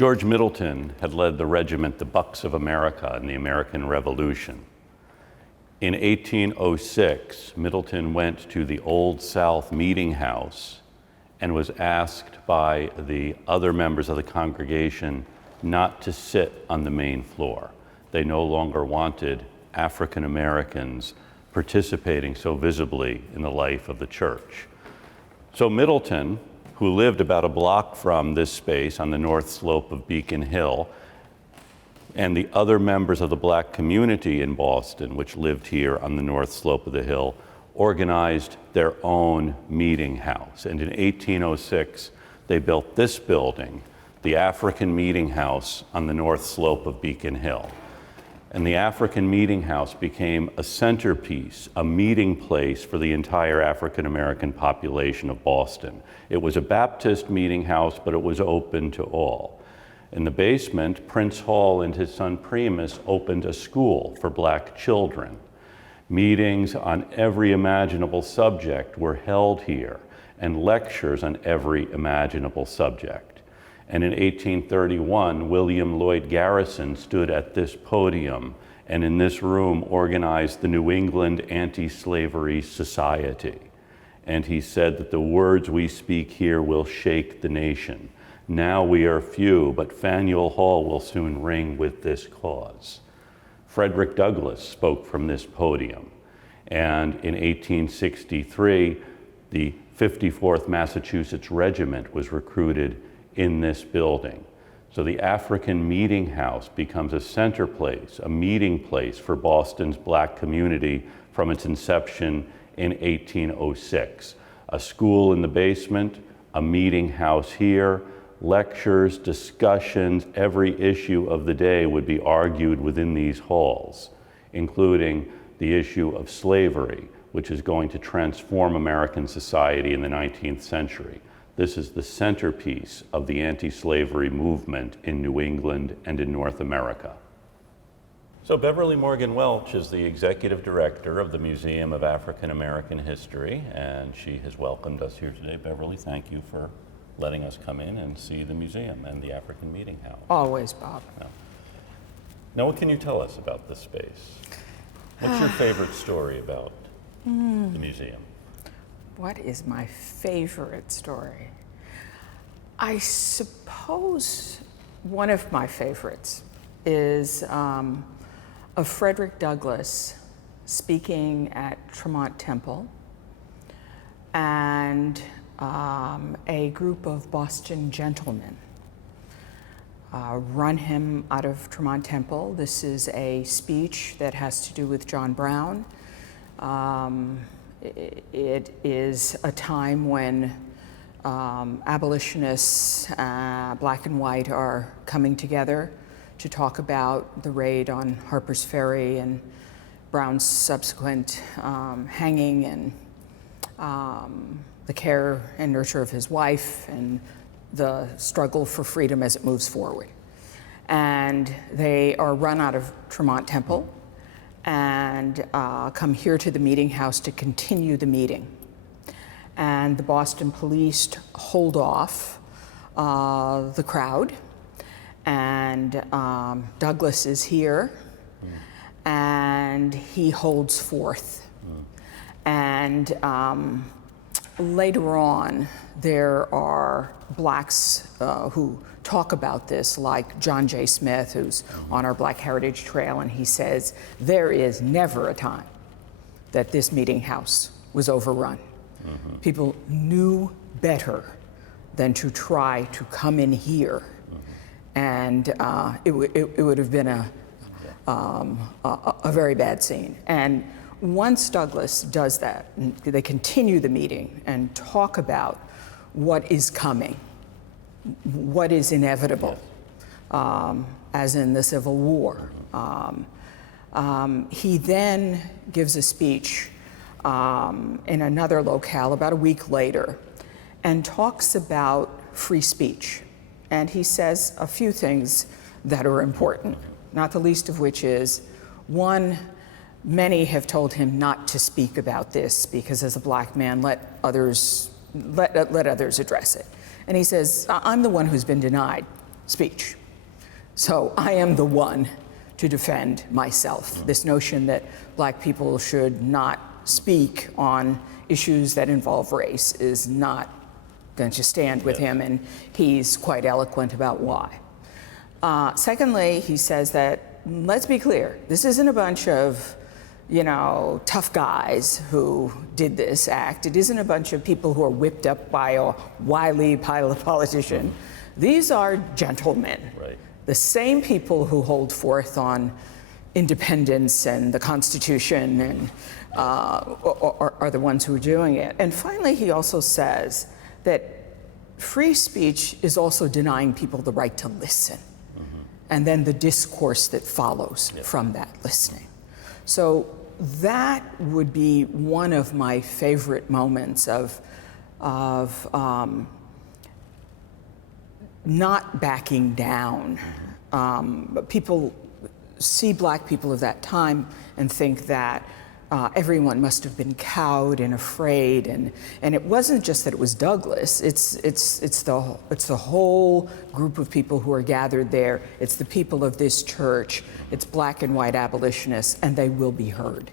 George Middleton had led the regiment, the Bucks of America, in the American Revolution. In 1806, Middleton went to the Old South Meeting House and was asked by the other members of the congregation not to sit on the main floor. They no longer wanted African Americans participating so visibly in the life of the church. So Middleton, who lived about a block from this space on the north slope of Beacon Hill, and the other members of the Black community in Boston, which lived here on the north slope of the hill, organized their own meeting house. And in 1806, they built this building, the African Meeting House on the north slope of Beacon Hill. And the African Meeting House became a centerpiece, a meeting place for the entire African American population of Boston. It was a Baptist meeting house, but it was open to all. In the basement, Prince Hall and his son Primus opened a school for Black children. Meetings on every imaginable subject were held here, and lectures on every imaginable subject. And in 1831, William Lloyd Garrison stood at this podium and in this room organized the New England Anti-Slavery Society. And he said that the words we speak here will shake the nation. Now we are few, but Faneuil Hall will soon ring with this cause. Frederick Douglass spoke from this podium. And in 1863, the 54th Massachusetts Regiment was recruited in this building. So the African Meeting House becomes a center place, a meeting place for Boston's Black community from its inception in 1806. A school in the basement, a meeting house here, lectures, discussions, every issue of the day would be argued within these halls, including the issue of slavery, which is going to transform American society in the 19th century. This is the centerpiece of the anti-slavery movement in New England and in North America. So Beverly Morgan Welch is the executive director of the Museum of African American History, and she has welcomed us here today. Beverly, thank you for letting us come in and see the museum and the African Meeting House. Always, Bob. Now, what can you tell us about this space? What's your favorite story about the museum? What is my favorite story? I suppose one of my favorites is of Frederick Douglass speaking at Tremont Temple, and a group of Boston gentlemen run him out of Tremont Temple. This is a speech that has to do with John Brown. It is a time when abolitionists, Black and white, are coming together to talk about the raid on Harper's Ferry and Brown's subsequent hanging and the care and nurture of his wife and the struggle for freedom as it moves forward. And they are run out of Tremont Temple and come here to the meeting house to continue the meeting. And the Boston police hold off the crowd, and Douglass is here, and he holds forth. And later on, there are Blacks who talk about this, like John J. Smith, who's on our Black Heritage Trail, and he says, there is never a time that this meeting house was overrun. People knew better than to try to come in here, and it would have been a very bad scene. And once Douglass does that, they continue the meeting and talk about what is coming, what is inevitable, as in the Civil War. He then gives a speech in another locale about a week later and talks about free speech. And he says a few things that are important, not the least of which is, one, many have told him not to speak about this because as a Black man, let others address it. And he says, I'm the one who's been denied speech. So I am the one to defend myself. This notion that black people should not speak on issues that involve race is not going to stand with him, and he's quite eloquent about why. Secondly, he says that, let's be clear, this isn't a bunch of, tough guys who did this act. It isn't a bunch of people who are whipped up by a wily politician. These are gentlemen. Right. The same people who hold forth on independence and the Constitution and are the ones who are doing it. And finally, he also says that free speech is also denying people the right to listen, and then the discourse that follows from that listening. So that would be one of my favorite moments of not backing down. People see black people of that time and think that everyone must have been cowed and afraid, and it wasn't just that it was Douglass. It's the whole group of people who are gathered there. It's the people of this church. It's black and white abolitionists, and they will be heard.